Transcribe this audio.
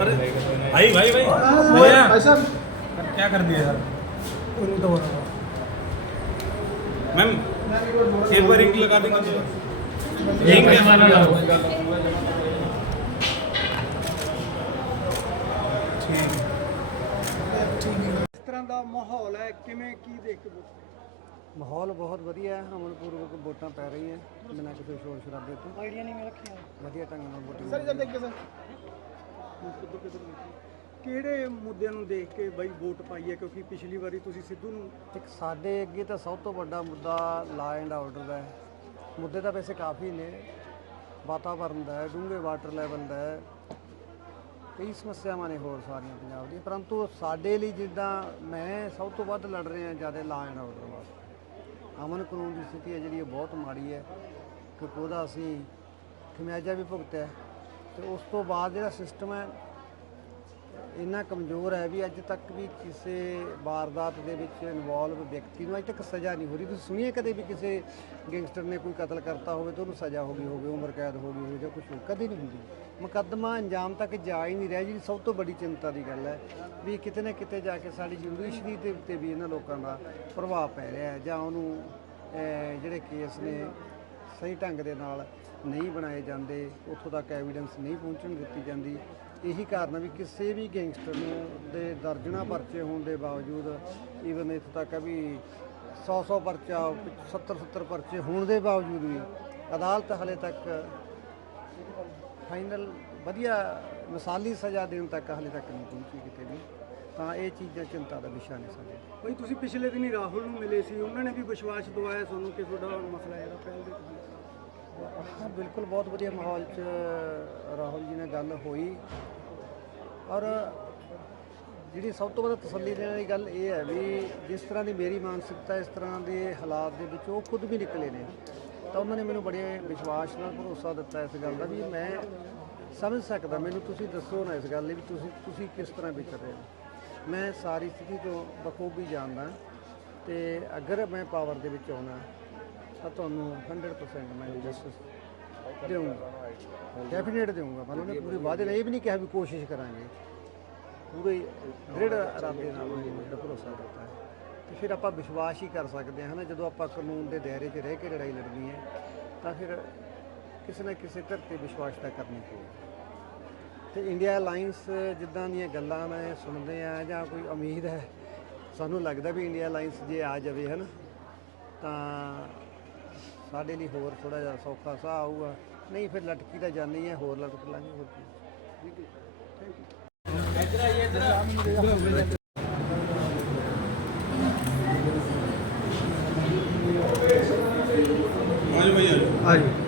अरे भाई भाई भाई भैया ऐसा क्या कर दिया यार मैम एक बार इंक लगा देंगे तो इंक कैसे ਇਸ ਤਰ੍ਹਾਂ ਦਾ ਮਾਹੌਲ ਹੈ ਕਿਵੇਂ ਕੀ ਦੇਖ ਕੇ ਬੋਲਦੇ? ਮਾਹੌਲ ਬਹੁਤ ਵਧੀਆ ਹੈ ਅਮਨਪੂਰਵਕ ਵੋਟਾਂ ਪੈ ਰਹੀਆਂ ਬਿਨਾਂ ਕਿਸੇ ਸ਼ੋਰ ਸ਼ਰਾਬੇ ਤੋਂ ਆਈਡੀਆ ਨਹੀਂ ਮੈਂ ਰੱਖਿਆ ਵਧੀਆ ਢੰਗ ਨਾਲ ਵੋਟਿੰਗ ਸਰ ਜਦ ਦੇਖੇ ਸਰ ਕਿਹੜੇ ਮੁੱਦਿਆਂ ਨੂੰ ਦੇਖ ਕੇ ਬਈ ਵੋਟ ਪਾਈ ਹੈ? ਕਿਉਂਕਿ ਪਿਛਲੀ ਵਾਰੀ ਤੁਸੀਂ ਸਿੱਧੂ ਨੂੰ ਇੱਕ ਸਾਡੇ ਅੱਗੇ ਤਾਂ ਸਭ ਤੋਂ ਵੱਡਾ ਮੁੱਦਾ ਲਾ ਐਂਡ ਆਰਡਰ ਦਾ ਹੈ। ਮੁੱਦੇ ਤਾਂ ਵੈਸੇ ਕਾਫੀ ਨੇ। ਵਾਤਾਵਰਨ ਦਾ ਹੈ, ਡੂੰਘੇ ਵਾਟਰ ਲੈਵਲ ਦਾ ਹੈ। ਕਈ ਸਮੱਸਿਆਵਾਂ ਨੇ ਹੋਰ ਸਾਰੀਆਂ ਪੰਜਾਬ ਦੀਆਂ। ਪਰੰਤੂ ਸਾਡੇ ਲਈ ਜਿੱਦਾਂ ਮੈਂ ਸਭ ਤੋਂ ਵੱਧ ਲੜ ਰਿਹਾ ਜ਼ਿਆਦਾ ਲਾ ਐਂਡ ਆਰਡਰ ਵਾਸਤੇ। ਅਮਨ ਕਾਨੂੰਨ ਦੀ ਸਥਿਤੀ ਹੈ ਜਿਹੜੀ ਇਹ ਬਹੁਤ ਮਾੜੀ ਹੈ। ਕਿਉਂਕਿ ਉਹਦਾ ਅਸੀਂ ਖਮਿਆਜਾ ਵੀ ਭੁਗਤਿਆ ਤੇ ਉਸ ਤੋਂ ਬਾਅਦ ਜਿਹੜਾ ਸਿਸਟਮ ਹੈ ਇੰਨਾ ਕਮਜ਼ੋਰ ਹੈ ਵੀ ਅੱਜ ਤੱਕ ਵੀ ਕਿਸੇ ਵਾਰਦਾਤ ਦੇ ਵਿੱਚ ਇਨਵੋਲਵ ਵਿਅਕਤੀ ਨੂੰ ਅੱਜ ਤੱਕ ਸਜ਼ਾ ਨਹੀਂ ਹੋ ਰਹੀ। ਤੁਸੀਂ ਸੁਣੀਏ ਕਦੇ ਵੀ ਕਿਸੇ ਗੈਂਗਸਟਰ ਨੇ ਕੋਈ ਕਤਲ ਕਰਤਾ ਹੋਵੇ ਤਾਂ ਉਹਨੂੰ ਸਜ਼ਾ ਹੋ ਗਈ ਹੋਵੇ, ਉਮਰ ਕੈਦ ਹੋ ਗਈ ਹੋਵੇ ਜਾਂ ਕੁਝ ਕਦੇ ਨਹੀਂ ਹੁੰਦੀ। ਮੁਕੱਦਮਾ ਅੰਜਾਮ ਤੱਕ ਜਾ ਹੀ ਨਹੀਂ ਰਿਹਾ ਜਿਹੜੀ ਸਭ ਤੋਂ ਵੱਡੀ ਚਿੰਤਾ ਦੀ ਗੱਲ ਹੈ ਵੀ ਕਿਤੇ ਨਾ ਕਿਤੇ ਜਾ ਕੇ ਸਾਡੀ ਜੁਡੀਸ਼ਰੀ ਦੇ ਉੱਤੇ ਵੀ ਇਹਨਾਂ ਲੋਕਾਂ ਦਾ ਪ੍ਰਭਾਵ ਪੈ ਰਿਹਾ ਹੈ ਜਾਂ ਉਹਨੂੰ ਜਿਹੜੇ ਕੇਸ ਨੇ ਸਹੀ ਢੰਗ ਦੇ ਨਾਲ ਨਹੀਂ ਬਣਾਏ ਜਾਂਦੇ, ਉੱਥੋਂ ਤੱਕ ਐਵੀਡੈਂਸ ਨਹੀਂ ਪਹੁੰਚਣ ਦਿੱਤੀ ਜਾਂਦੀ। ਇਹੀ ਕਾਰਨ ਹੈ ਵੀ ਕਿਸੇ ਵੀ ਗੈਂਗਸਟਰ ਨੂੰ ਦੇ ਦਰਜਣਾ ਪਰਚੇ ਹੋਣ ਦੇ ਬਾਵਜੂਦ ਈਵਨ ਇੱਥੋਂ ਤੱਕ ਹੈ ਵੀ 100 100 ਪਰਚਾ 70 70 ਪਰਚੇ ਹੋਣ ਦੇ ਬਾਵਜੂਦ ਵੀ ਅਦਾਲਤ ਹਲੇ ਤੱਕ ਫਾਈਨਲ ਵਧੀਆ ਮਿਸਾਲੀ ਸਜ਼ਾ ਦੇਣ ਤੱਕ ਹਲੇ ਤੱਕ ਨਹੀਂ ਪਹੁੰਚੀ ਕਿਤੇ ਵੀ। ਤਾਂ ਇਹ ਚੀਜ਼ਾਂ ਚਿੰਤਾ ਦਾ ਵਿਸ਼ਾ ਨੇ ਸਾਡੇ। ਬਈ ਤੁਸੀਂ ਪਿਛਲੇ ਦਿਨੀ ਰਾਹੁਲ ਨੂੰ ਮਿਲੇ ਸੀ, ਉਹਨਾਂ ਨੇ ਵੀ ਵਿਸ਼ਵਾਸ ਦਵਾਇਆ ਤੁਹਾਨੂੰ ਕਿ ਤੁਹਾਡਾ ਮਸਲਾ ਜਿਹੜਾ ਪਹਿਲ ਦੇ ਹਾਂ, ਬਿਲਕੁਲ ਬਹੁਤ ਵਧੀਆ ਮਾਹੌਲ 'ਚ ਰਾਹੁਲ ਜੀ ਨਾਲ ਗੱਲ ਹੋਈ। ਔਰ ਜਿਹੜੀ ਸਭ ਤੋਂ ਵੱਧ ਤਸੱਲੀ ਦੇਣ ਵਾਲੀ ਗੱਲ ਇਹ ਹੈ ਵੀ ਜਿਸ ਤਰ੍ਹਾਂ ਦੀ ਮੇਰੀ ਮਾਨਸਿਕਤਾ, ਇਸ ਤਰ੍ਹਾਂ ਦੇ ਹਾਲਾਤ ਦੇ ਵਿੱਚ ਉਹ ਖੁਦ ਵੀ ਨਿਕਲੇ ਨੇ। ਤਾਂ ਉਹਨਾਂ ਨੇ ਮੈਨੂੰ ਬੜੇ ਵਿਸ਼ਵਾਸ ਨਾਲ ਭਰੋਸਾ ਦਿੱਤਾ ਇਸ ਗੱਲ ਦਾ ਵੀ ਮੈਂ ਸਮਝ ਸਕਦਾ, ਮੈਨੂੰ ਤੁਸੀਂ ਦੱਸੋ ਨਾ ਇਸ ਗੱਲ ਲਈ ਵੀ ਤੁਸੀਂ ਤੁਸੀਂ ਕਿਸ ਤਰ੍ਹਾਂ ਵਿਚਰ ਰਹੇ ਹੋ। ਮੈਂ ਸਾਰੀ ਸਥਿਤੀ ਤੋਂ ਬਖੂਬੀ ਜਾਣਦਾ, ਤੇ ਅਗਰ ਮੈਂ ਪਾਵਰ ਦੇ ਵਿੱਚ ਆਉਣਾ ਤਾਂ ਤੁਹਾਨੂੰ 100% ਮੈਂ ਜਸਟਿਸ ਦੇਵਾਂਗਾ ਡੈਫੀਨੇਟ ਦੇਵਾਂਗਾ ਮਤਲਬ ਉਹਨੇ ਪੂਰੇ ਵਾਅਦੇ ਨਾਲ ਇਹ ਵੀ ਨਹੀਂ ਕਿਹਾ ਵੀ ਕੋਸ਼ਿਸ਼ ਕਰਾਂਗੇ। ਪੂਰੇ ਦ੍ਰਿੜ ਇਰਾਦੇ ਨਾਲ ਉਹਨੇ ਮੈਨੂੰ ਭਰੋਸਾ ਦਿੱਤਾ ਹੈ। ਤੇ ਫਿਰ ਆਪਾਂ ਵਿਸ਼ਵਾਸ ਹੀ ਕਰ ਸਕਦੇ ਹਾਂ ਨਾ ਜਦੋਂ ਆਪਾਂ ਕਾਨੂੰਨ ਦੇ ਦਾਇਰੇ 'ਚ ਰਹਿ ਕੇ ਲੜਾਈ ਲੜਨੀ ਹੈ, ਤਾਂ ਫਿਰ ਕਿਸੇ ਨਾ ਕਿਸੇ ਧਰ ਤੇ ਵਿਸ਼ਵਾਸ ਤਾਂ ਕਰਨੀ ਪਊਗੀ ਤੇ ਇੰਡੀਆ ਅਲਾਈਅੰਸ ਜਿੱਦਾਂ ਦੀਆਂ ਗੱਲਾਂ ਮੈਂ ਸੁਣਦੇ ਆ ਜਾਂ ਕੋਈ ਉਮੀਦ ਹੈ, ਸਾਨੂੰ ਲੱਗਦਾ ਵੀ ਇੰਡੀਆ ਅਲਾਈਅੰਸ ਜੇ ਆ ਜਾਵੇ, ਹਨ? ਤਾਂ ਸਾਡੇ ਲਈ ਹੋਰ ਥੋੜਾ ਜਿਹਾ ਸੌਖਾ ਸਾਹ ਆਊਗਾ। ਨਹੀਂ ਫਿਰ ਲਟਕੀ ਤਾਂ ਜਾਣੀ ਹੈ ਹੋਰ ਲਟਕ ਲਾਂਗੇ ਹੋਰ ਕੀ। ਠੀਕ ਹੈ ਥੈਂਕ ਯੂ ਹਾਂਜੀ ਭਾਈ ਹਾਂਜੀ